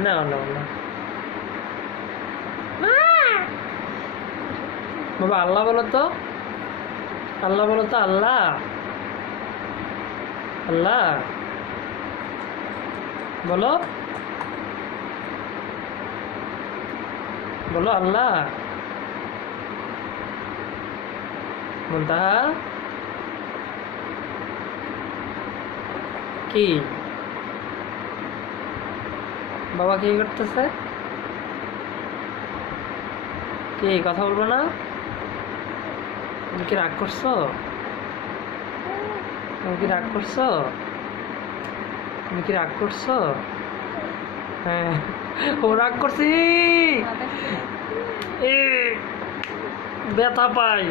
No, no, no. বাবা আল্লাহ বলো তো, আল্লাহ বলো তো, আল্লাহ আল্লাহ বলো, বলো আল্লাহ। মুনতাহা কি বাবা কি করতেছে? কি কথা বলবো না? তুমি কি রাগ করছো? তুমি কি রাগ করছো? তুমি কি রাগ করছো? হ্যাঁ, ও রাগ করছি, এ ব্যথা পাই।